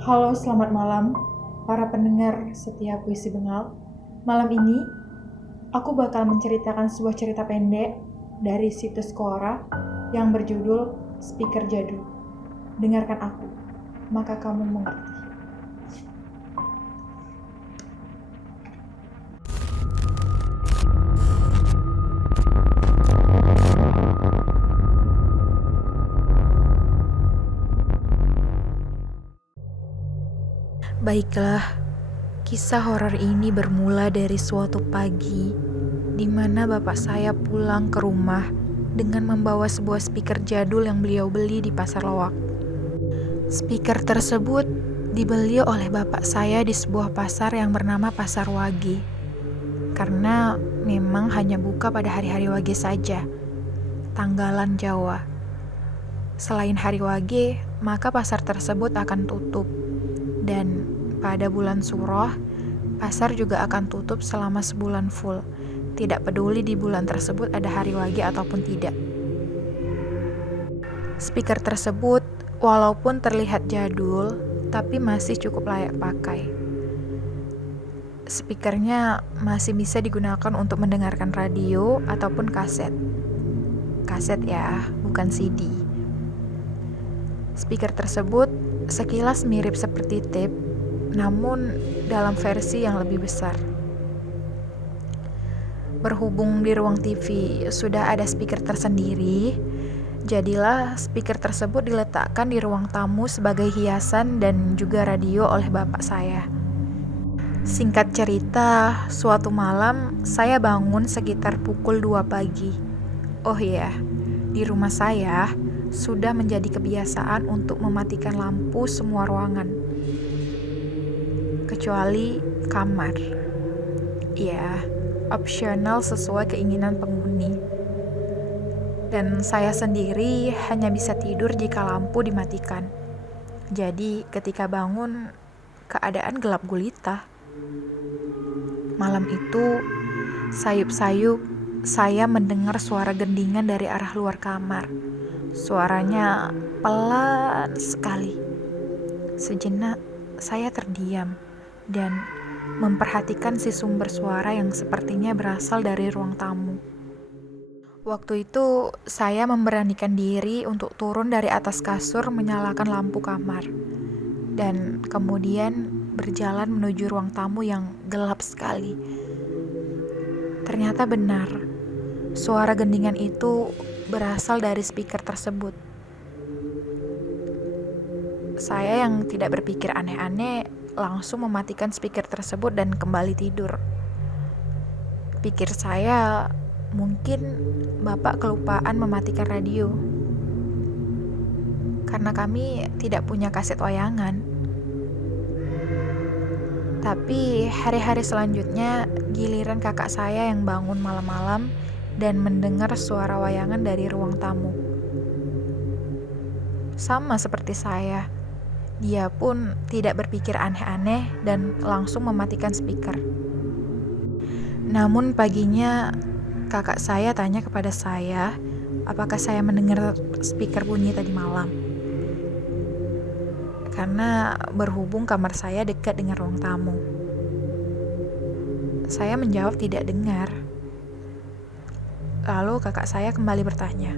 Halo, selamat malam para pendengar setia Puisi Bengal. Malam ini aku bakal menceritakan sebuah cerita pendek dari situs Quora yang berjudul Speaker Jadul. Dengarkan aku, maka kamu mengerti. Baiklah, kisah horor ini bermula dari suatu pagi di mana bapak saya pulang ke rumah dengan membawa sebuah speaker jadul yang beliau beli di pasar loak. Speaker tersebut dibeli oleh bapak saya di sebuah pasar yang bernama Pasar Wage, karena memang hanya buka pada hari-hari Wage saja, tanggalan Jawa. Selain hari Wage, maka pasar tersebut akan tutup. Dan pada bulan Suroh, pasar juga akan tutup selama sebulan full. Tidak peduli di bulan tersebut ada hari Wage ataupun tidak. Speaker tersebut walaupun terlihat jadul, tapi masih cukup layak pakai. Speakernya masih bisa digunakan untuk mendengarkan radio ataupun kaset. Kaset ya, bukan CD. Speaker tersebut sekilas mirip seperti tape, namun dalam versi yang lebih besar. Berhubung di ruang TV sudah ada speaker tersendiri, jadilah speaker tersebut diletakkan di ruang tamu sebagai hiasan dan juga radio oleh bapak saya. Singkat cerita, suatu malam saya bangun sekitar pukul 2 pagi. Oh iya, di rumah saya sudah menjadi kebiasaan untuk mematikan lampu semua ruangan, kecuali kamar. Ya, opsional sesuai keinginan penghuni. Dan saya sendiri hanya bisa tidur jika lampu dimatikan. Jadi ketika bangun, keadaan gelap gulita. Malam itu, sayup-sayup saya mendengar suara gendingan dari arah luar kamar. Suaranya pelan sekali. Sejenak saya terdiam dan memperhatikan si sumber suara yang sepertinya berasal dari ruang tamu. Waktu itu saya memberanikan diri untuk turun dari atas kasur menyalakan lampu kamar dan kemudian berjalan menuju ruang tamu yang gelap sekali. Ternyata benar, suara gendingan itu berasal dari speaker tersebut. Saya yang tidak berpikir aneh-aneh langsung mematikan speaker tersebut dan kembali tidur. Pikir saya, mungkin bapak kelupaan mematikan radio. Karena kami tidak punya kaset wayangan. Tapi hari-hari selanjutnya giliran kakak saya yang bangun malam-malam dan mendengar suara wayangan dari ruang tamu. Sama seperti saya, dia pun tidak berpikir aneh-aneh dan langsung mematikan speaker. Namun paginya kakak saya tanya kepada saya, apakah saya mendengar speaker bunyi tadi malam. Karena berhubung kamar saya dekat dengan ruang tamu. Saya menjawab tidak dengar. Lalu kakak saya kembali bertanya,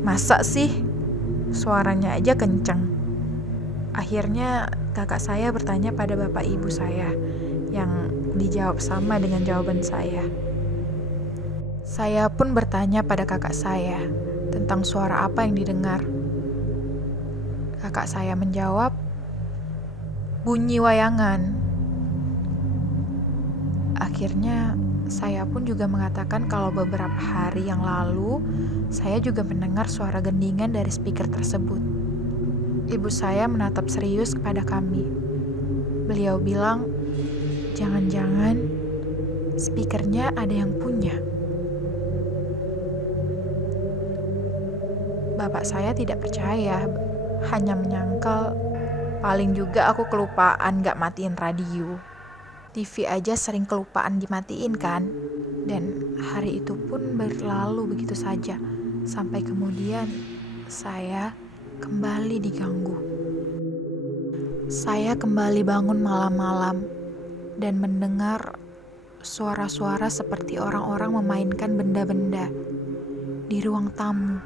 "Masa sih? Suaranya aja kenceng." Akhirnya kakak saya bertanya pada bapak ibu saya, yang dijawab sama dengan jawaban saya. Saya pun bertanya pada kakak saya tentang suara apa yang didengar. Kakak saya menjawab, "Bunyi wayangan." Akhirnya saya pun juga mengatakan kalau beberapa hari yang lalu saya juga mendengar suara gendingan dari speaker tersebut. Ibu saya menatap serius kepada kami. Beliau bilang, "Jangan-jangan speakernya ada yang punya." Bapak saya tidak percaya, hanya menyangkal paling juga aku kelupaan gak matiin radio. TV aja sering kelupaan dimatiin kan? Dan hari itu pun berlalu begitu saja, sampai kemudian saya kembali diganggu. Saya kembali bangun malam-malam dan mendengar suara-suara seperti orang-orang memainkan benda-benda di ruang tamu.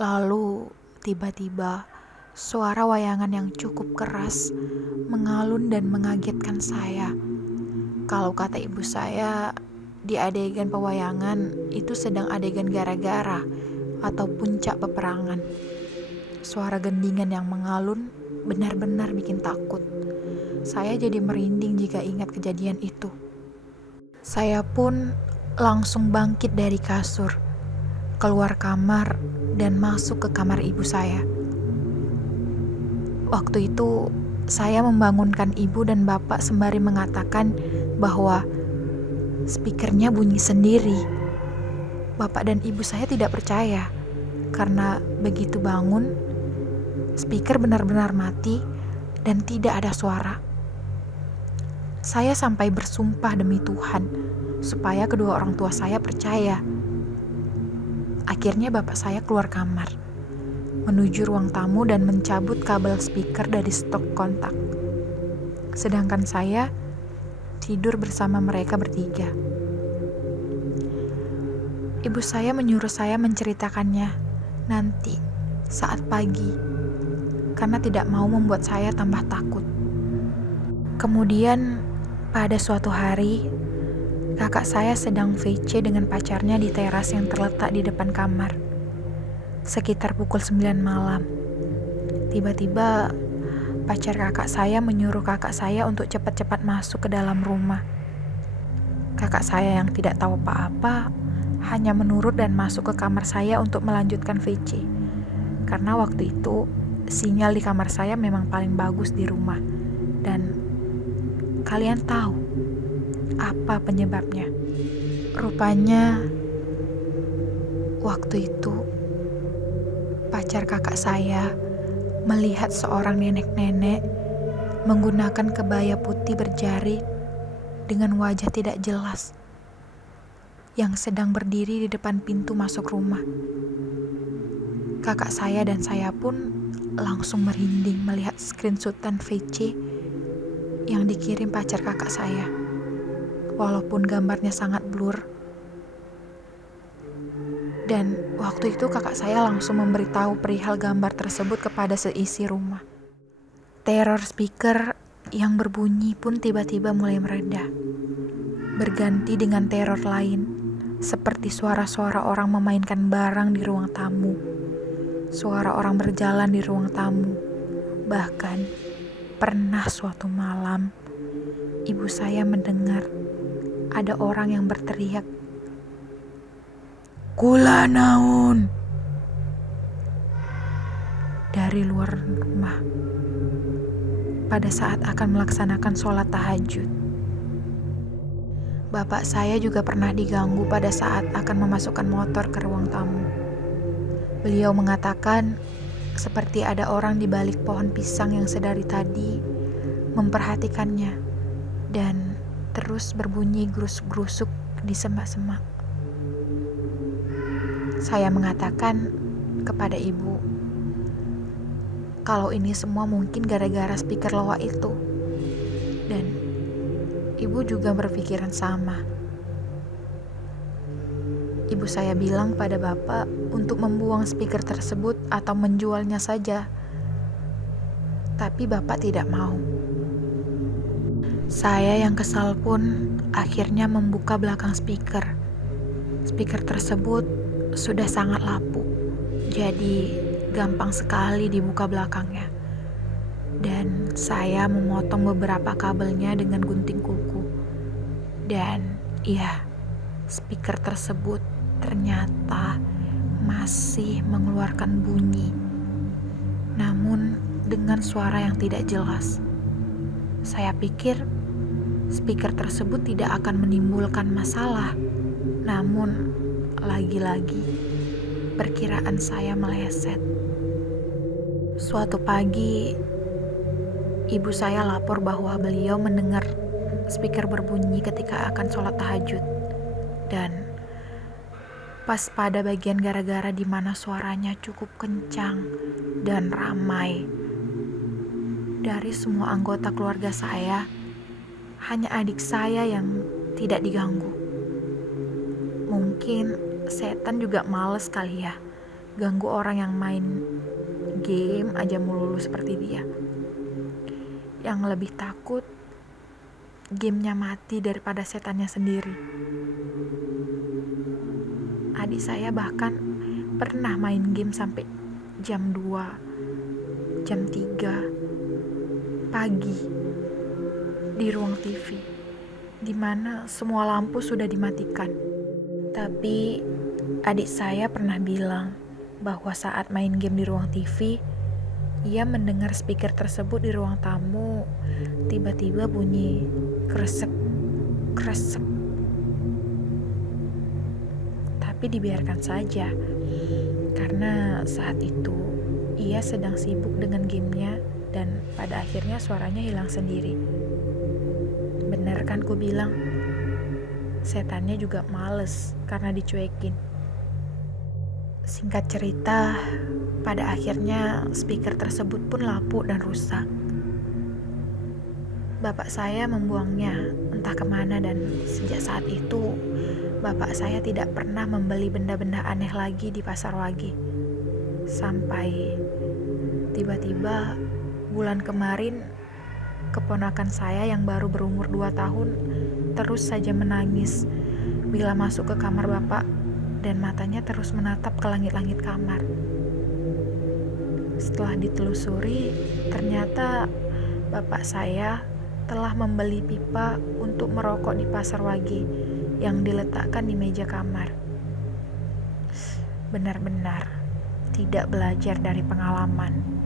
Lalu tiba-tiba suara wayangan yang cukup keras mengalun dan mengagetkan saya. Kalau kata ibu saya, di adegan pewayangan itu sedang adegan gara-gara atau puncak peperangan. Suara gendingan yang mengalun benar-benar bikin takut. Saya jadi merinding jika ingat kejadian itu. Saya pun langsung bangkit dari kasur, keluar kamar dan masuk ke kamar ibu saya. Waktu itu saya membangunkan ibu dan bapak sembari mengatakan bahwa speakernya bunyi sendiri. Bapak dan ibu saya tidak percaya karena begitu bangun, speaker benar-benar mati dan tidak ada suara. Saya sampai bersumpah demi Tuhan supaya kedua orang tua saya percaya. Akhirnya bapak saya keluar kamar, menuju ruang tamu dan mencabut kabel speaker dari stok kontak. Sedangkan saya tidur bersama mereka bertiga. Ibu saya menyuruh saya menceritakannya nanti saat pagi, karena tidak mau membuat saya tambah takut. Kemudian pada suatu hari, kakak saya sedang VC dengan pacarnya di teras yang terletak di depan kamar. Sekitar pukul 9 malam. Tiba-tiba pacar kakak saya menyuruh kakak saya untuk cepat-cepat masuk ke dalam rumah. Kakak saya yang tidak tahu apa-apa hanya menurut dan masuk ke kamar saya untuk melanjutkan VC. Karena waktu itu sinyal di kamar saya memang paling bagus di rumah. Dan kalian tahu apa penyebabnya? Rupanya waktu itu pacar kakak saya melihat seorang nenek-nenek menggunakan kebaya putih berjari dengan wajah tidak jelas yang sedang berdiri di depan pintu masuk rumah. Kakak saya dan saya pun langsung merinding melihat screenshotan VC yang dikirim pacar kakak saya. Walaupun gambarnya sangat blur. Dan waktu itu kakak saya langsung memberitahu perihal gambar tersebut kepada seisi rumah. Teror speaker yang berbunyi pun tiba-tiba mulai mereda, berganti dengan teror lain, seperti suara-suara orang memainkan barang di ruang tamu, suara orang berjalan di ruang tamu. Bahkan pernah suatu malam, ibu saya mendengar ada orang yang berteriak, "Kula naun!" dari luar rumah pada saat akan melaksanakan sholat tahajud. Bapak saya juga pernah diganggu pada saat akan memasukkan motor ke ruang tamu. Beliau mengatakan seperti ada orang di balik pohon pisang yang sedari tadi memperhatikannya dan terus berbunyi gerusuk-gerusuk di semak-semak. Saya mengatakan kepada ibu, kalau ini semua mungkin gara-gara speaker loa itu. Dan ibu juga berpikiran sama. Ibu saya bilang pada bapak untuk membuang speaker tersebut atau menjualnya saja. Tapi bapak tidak mau. Saya yang kesal pun akhirnya membuka belakang speaker. Speaker tersebut sudah sangat lapuk, jadi gampang sekali dibuka belakangnya. Dan saya memotong beberapa kabelnya dengan gunting kuku. Dan iya, speaker tersebut ternyata masih mengeluarkan bunyi, namun dengan suara yang tidak jelas. Saya pikir speaker tersebut tidak akan menimbulkan masalah, namun lagi-lagi perkiraan saya meleset. Suatu pagi, ibu saya lapor bahwa beliau mendengar speaker berbunyi ketika akan sholat tahajud. Dan pas pada bagian gara-gara di mana suaranya cukup kencang dan ramai, Dari semua anggota keluarga saya, hanya adik saya yang tidak diganggu. Mungkin setan juga males kali ya, ganggu orang yang main game aja melulu seperti dia. Yang lebih takut gamenya mati daripada setannya sendiri. Adik saya bahkan pernah main game sampai jam 2, jam 3 pagi di ruang TV, di mana semua lampu sudah dimatikan. Tapi adik saya pernah bilang bahwa saat main game di ruang TV, ia mendengar speaker tersebut di ruang tamu tiba-tiba bunyi kresek, kresek. Tapi dibiarkan saja, karena saat itu ia sedang sibuk dengan gamenya dan pada akhirnya suaranya hilang sendiri. Benar kan ku bilang? Setannya juga males karena dicuekin. Singkat cerita, pada akhirnya speaker tersebut pun lapuk dan rusak. Bapak saya membuangnya entah kemana dan sejak saat itu bapak saya tidak pernah membeli benda-benda aneh lagi di pasar Wage. Sampai tiba-tiba bulan kemarin keponakan saya yang baru berumur 2 tahun terus saja menangis bila masuk ke kamar bapak dan matanya terus menatap ke langit-langit kamar. Setelah ditelusuri, ternyata bapak saya telah membeli pipa untuk merokok di pasar Wage yang diletakkan di meja kamar. Benar-benar tidak belajar dari pengalaman.